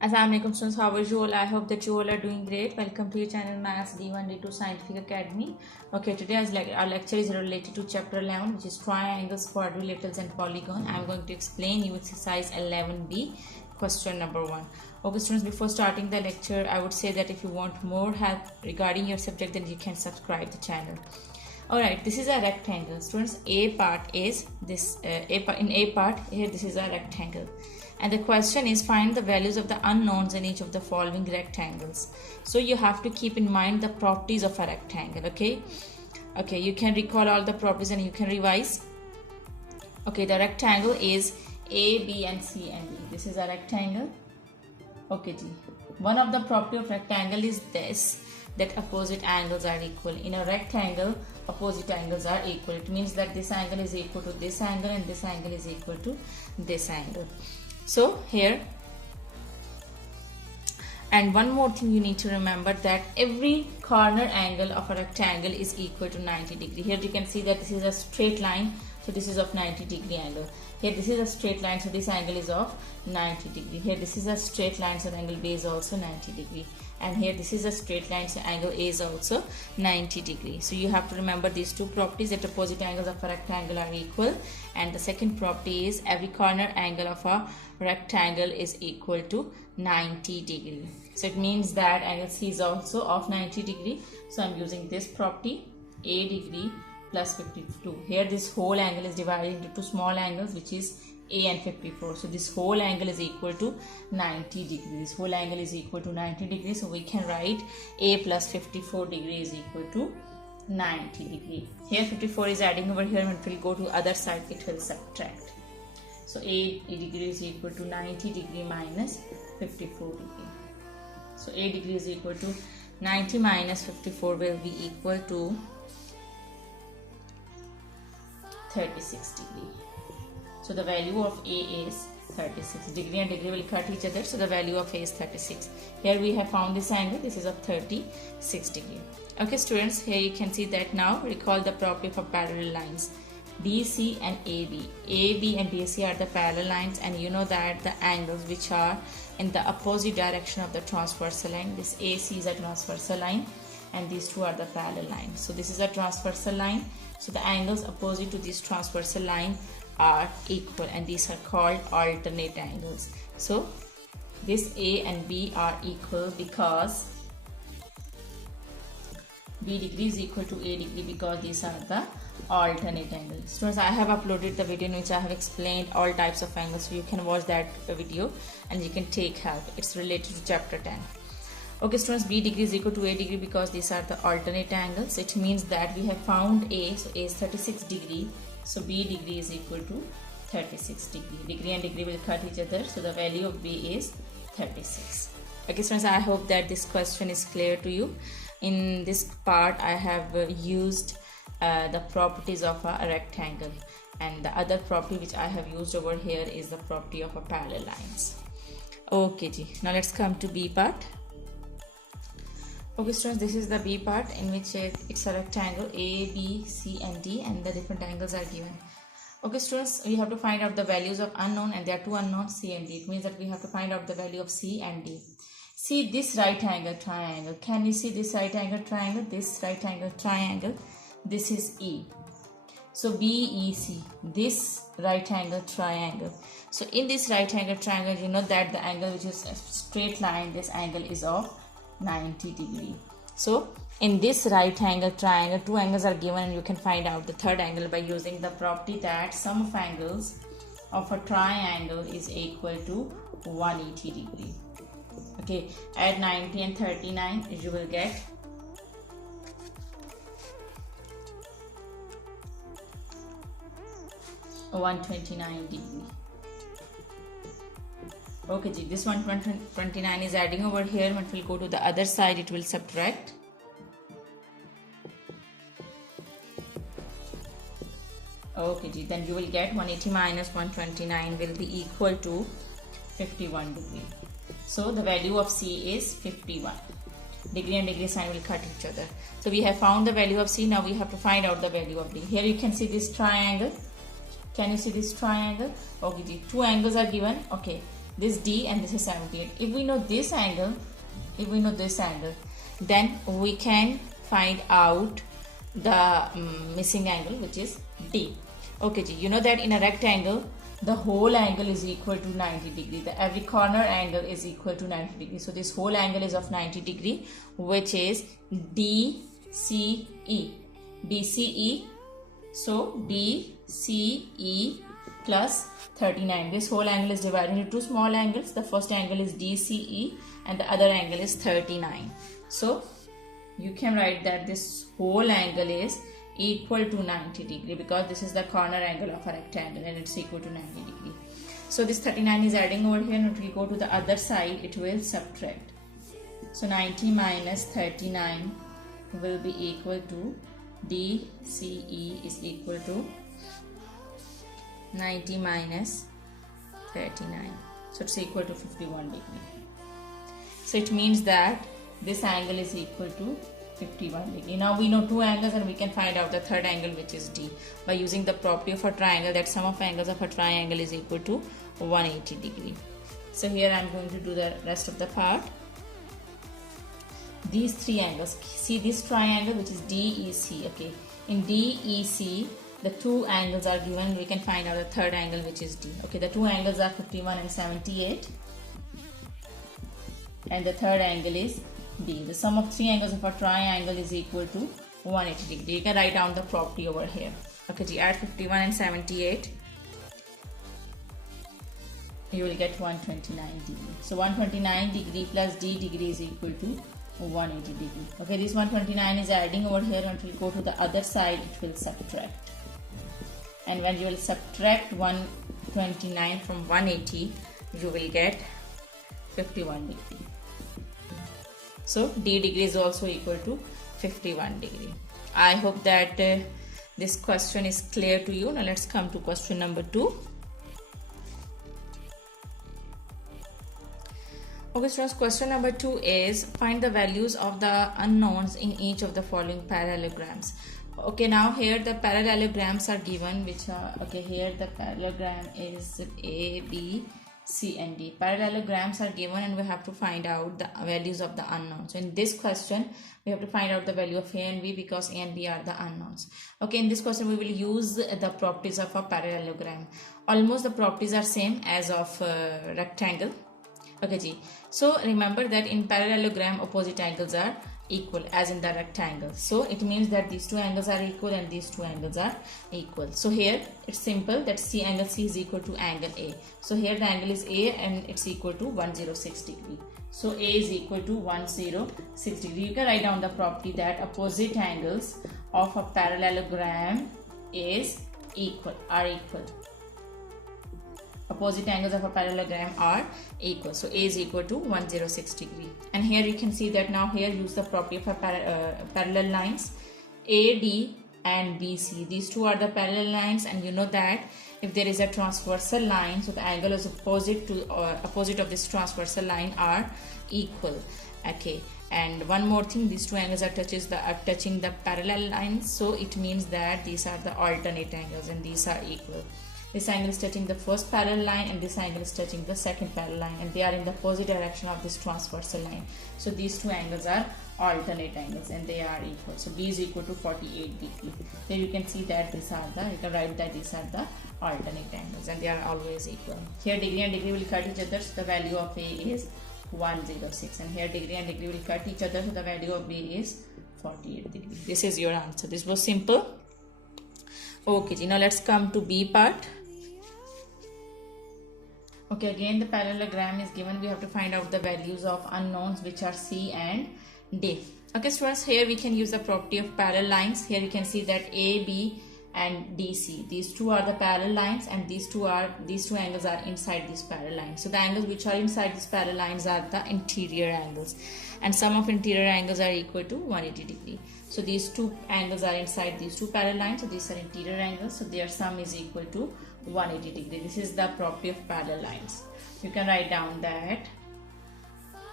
Assalamualaikum students, how are you all? I hope that you all are doing great. Welcome to your channel Maths D1 D2 Scientific Academy. Okay, today's our lecture is related to chapter 11, which is triangles, quadrilaterals and polygon. I am going to explain you exercise 11b, question number 1. Okay students, before starting the lecture, I would say that if you want more help regarding your subject, then you can subscribe the channel. Alright, this is a rectangle. Students, A part is this, in A part here, this is a rectangle. And the question is, find the values of the unknowns in each of the following rectangles. So you have to keep in mind the properties of a rectangle. Okay, you can recall all the properties and you can revise. Okay, the rectangle is A, B and C and D. This is a rectangle. Okay, G. One of the property of rectangle is this, that opposite angles are equal. In a rectangle, opposite angles are equal. It means that this angle is equal to this angle and this angle is equal to this angle. So here, and one more thing you need to remember, that every corner angle of a rectangle is equal to 90 degree. Here you can see that this is a straight line, so this is of 90 degree angle. Here this is a straight line, so this angle is of 90 degree. Here this is a straight line, so the angle B is also 90 degree. And here this is a straight line, so angle A is also 90 degree. So you have to remember these two properties, that opposite angles of a rectangle are equal. And the second property is every corner angle of a rectangle is equal to 90 degree. So it means that angle C is also of 90 degree. So I'm using this property, A degree plus 52. Here this whole angle is divided into two small angles, which is A and 54. So this whole angle is equal to 90 degrees. This whole angle is equal to 90 degrees. So we can write A plus 54 degree is equal to 90 degree. Here 54 is adding over here, and it will go to other side, it will subtract. So A degree is equal to 90 degree minus 54 degree. So A degree is equal to 90 minus 54 will be equal to 36 degree. So the value of A is 36. Degree and degree will cut each other, so the value of A is 36. Here we have found this angle, this is of 36 degree. Okay students, here you can see that now recall the property for parallel lines. BC and AB. AB and BC are the parallel lines, and you know that the angles which are in the opposite direction of the transversal line, this AC is a transversal line and these two are the parallel lines. So this is a transversal line, so the angles opposite to this transversal line are equal, and these are called alternate angles. So this A and B are equal because B degree is equal to A degree, because these are the alternate angles. Students, I have uploaded the video in which I have explained all types of angles, so you can watch that video and you can take help. It's related to chapter 10. Okay students, B degree is equal to A degree because these are the alternate angles. It means that we have found A, so A is 36 degree. So B degree is equal to 36 degree. Degree and degree will cut each other, so the value of B is 36. Okay students, I hope that this question is clear to you. In this part, I have used the properties of a rectangle, and the other property which I have used over here is the property of a parallel lines. Okay ji, now let's come to B part. Okay students, this is the B part, in which it's a rectangle A, B, C and D, and the different angles are given. Okay students, we have to find out the values of unknown, and there are two unknowns, C and D. It means that we have to find out the value of C and D. See this right angle triangle. Can you see this right angle triangle? This right angle triangle, this is E. So BEC, this right angle triangle. So in this right angle triangle, you know that the angle which is a straight line, this angle is of 90 degree. So in this right angle triangle, two angles are given, and you can find out the third angle by using the property that sum of angles of a triangle is equal to 180 degree. Okay, add 90 and 39, you will get 129 degree. Okay, this 129 is adding over here. When it will go to the other side, it will subtract. Okay, then you will get 180 minus 129 will be equal to 51 degree. So the value of C is 51. Degree and degree sign will cut each other. So we have found the value of C. Now we have to find out the value of D. Here you can see this triangle. Can you see this triangle? Okay, the two angles are given. Okay, this D and this is 78. If we know this angle, then we can find out the missing angle, which is D. Okay ji, you know that in a rectangle the whole angle is equal to 90 degree. Every corner angle is equal to 90 degree. So this whole angle is of 90 degree, which is DCE. So DCE plus 39. This whole angle is divided into two small angles. The first angle is DCE and the other angle is 39. So you can write that this whole angle is equal to 90 degree because this is the corner angle of a rectangle and it's equal to 90 degree. So this 39 is adding over here, and it will go to the other side, it will subtract. So 90 minus 39 will be equal to DCE is equal to 90 minus 39. So it's equal to 51 degree. So it means that this angle is equal to 51 degree. Now we know two angles and we can find out the third angle, which is D, by using the property of a triangle that sum of angles of a triangle is equal to 180 degree. So here I am going to do the rest of the part. These three angles, see this triangle which is DEC. Okay, in DEC the two angles are given. We can find out the third angle, which is D. Okay, the two angles are 51 and 78, and the third angle is D. The sum of three angles of a triangle is equal to 180 degree. You can write down the property over here. Okay, ji, add 51 and 78. You will get 129 degree. So 129 degree plus D degree is equal to 180 degree. Okay, this 129 is adding over here, and it will go to the other side, it will subtract. And when you will subtract 129 from 180, you will get 51 degree. So D degree is also equal to 51 degree. I hope that this question is clear to you. Now let's come to question number 2. Okay students, question number 2 is find the values of the unknowns in each of the following parallelograms. Okay, now here the parallelograms are given, which are, okay, here the parallelogram is A, B, C and D. Parallelograms are given and we have to find out the values of the unknowns. So in this question we have to find out the value of A and B because A and B are the unknowns. Okay, in this question we will use the properties of a parallelogram. Almost the properties are same as of rectangle. Okay ji. So remember that in parallelogram opposite angles are equal as in the rectangle. So it means that these two angles are equal and these two angles are equal. So here it's simple that C angle C is equal to angle A. So here the angle is A and it's equal to 106 degree. So A is equal to 106 degree. You can write down the property that opposite angles of a parallelogram are equal. Opposite angles of a parallelogram are equal. So A is equal to 106 degree. And here you can see that now here use the property of a parallel lines AD and BC. These two are the parallel lines, and you know that if there is a transversal line, so the angle is opposite of this transversal line are equal. Okay, and one more thing, these two angles are touching the parallel lines, so it means that these are the alternate angles and these are equal. This angle is touching the first parallel line and this angle is touching the second parallel line, and they are in the opposite direction of this transversal line. So these two angles are alternate angles and they are equal. So B is equal to 48 degree. Then you can see that you can write that these are the alternate angles and they are always equal. Here degree and degree will cut each other, so the value of A is 106, and here degree and degree will cut each other, so the value of B is 48 degree. This is your answer. This was simple. Okay, now let's come to B part. Okay, again the parallelogram is given. We have to find out the values of unknowns, which are C and D. Okay students, here we can use the property of parallel lines. Here you can see that A, B and DC, these two are the parallel lines, and these two angles are inside these parallel lines. So the angles which are inside these parallel lines are the interior angles, and sum of interior angles are equal to 180 degree. So these two angles are inside these two parallel lines, so these are interior angles, so their sum is equal to 180 degree. This is the property of parallel lines. You can write down that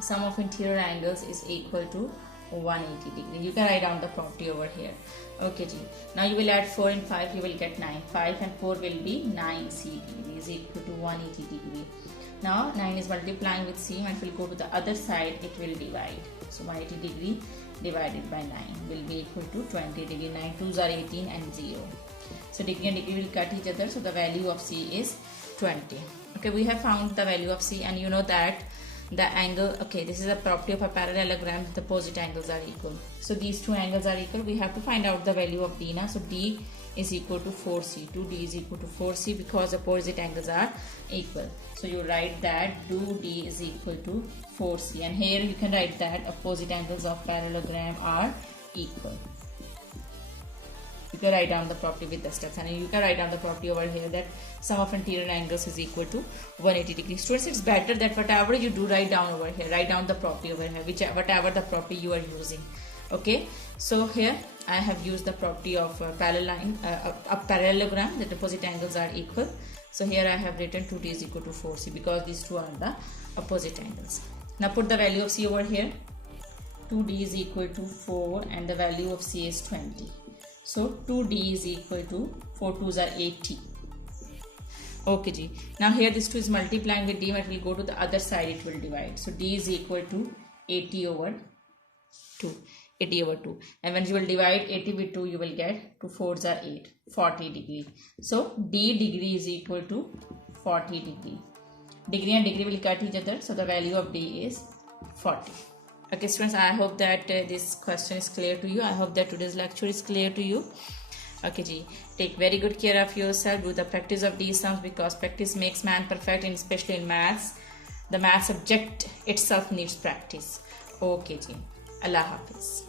sum of interior angles is equal to 180 degree. You can write down the property over here. Okay ji. Now you will add 4 and 5, you will get 9. 5 and 4 will be 9 C degree is equal to 180 degree. Now 9 is multiplying with c, and if we go to the other side, it will divide. So 180 degree divided by 9 will be equal to 20 degree. 9 2s are 18 and 0. So degree and degree will cut each other. So the value of c is 20. Okay, we have found the value of c, and you know that the angle, okay, this is a property of a parallelogram, the opposite angles are equal. So these two angles are equal. We have to find out the value of d now. So d is equal to 4c. 2d is equal to 4c because opposite angles are equal. So you write that 2d is equal to 4c, and here you can write that opposite angles of parallelogram are equal. You can write down the property with the steps, and you can write down the property over here that sum of interior angles is equal to 180 degrees. Students, it's better that whatever you do, write down over here, write down the property over here, whatever the property you are using. Okay, so here I have used the property of a parallelogram, that opposite angles are equal. So here I have written 2d is equal to 4c because these two are the opposite angles. Now put the value of c over here. 2d is equal to 4 and the value of c is 20. So 2d is equal to 4 2s are 80. Okay ji. Now here this 2 is multiplying with d, but will go to the other side, it will divide. So d is equal to 80 over 2. 80 over 2, and when you will divide 80 with 2, you will get 2 4s are 8, 40 degree. So d degree is equal to 40 degree. Degree and degree will cut each other, so the value of d is 40. Okay students, I hope that this question is clear to you. I hope that today's lecture is clear to you. Okay ji, take very good care of yourself. Do the practice of these sums because practice makes man perfect, and especially in maths, the math subject itself needs practice. Okay ji, Allah Hafiz.